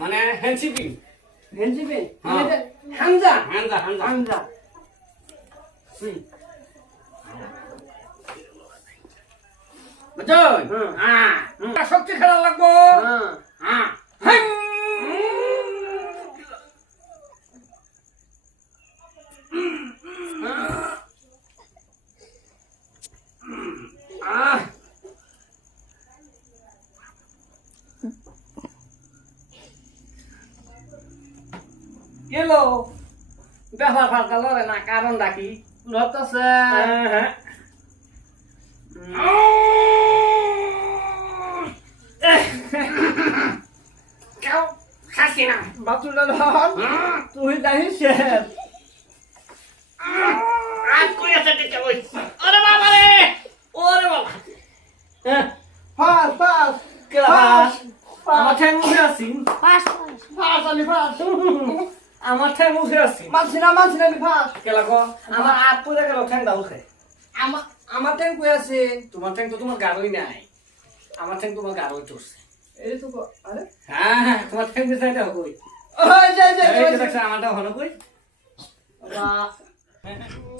মানে হ্যান্ডশিপিং হেনজিবে হ্যাঁ। হামজা হামজা হামজা হামজা বুঝছই হুম। শক্তি খেলা লাগবো হ্যাঁ হ্যাঁ গেলো ব্যাপার ফালকা লড়ে না কারণ ডাকি লড়তেছে হ্যাঁ কেউ খাসি না বাতুটা ধর তুই জানিস শেষ আজ কইছে দিতে ওই আরে বাবা রে ওরে বাবা ফাস ফাস কেলা ফাস আমার ঠ্যাং মুখে আছি ফাস ফাস আমি ফাস আমার ঠ্যাং মুখে আছি মানছিনা আমি ফাস কেলা কো আমার আট পয়সা গেল ঠ্যাং দাও খাই আমার ট্যাঙ্ক কই আছে তোমার ঠ্যাং তো তোমার গাড়ই নাই আমার ঠ্যাং তোমার গাড়ই চড়ছে এই তো আরে হ্যাঁ তোমার ঠ্যাং দিছাইটা কই ওই যাই এই দেখছ আমারটা হলো কই বাবা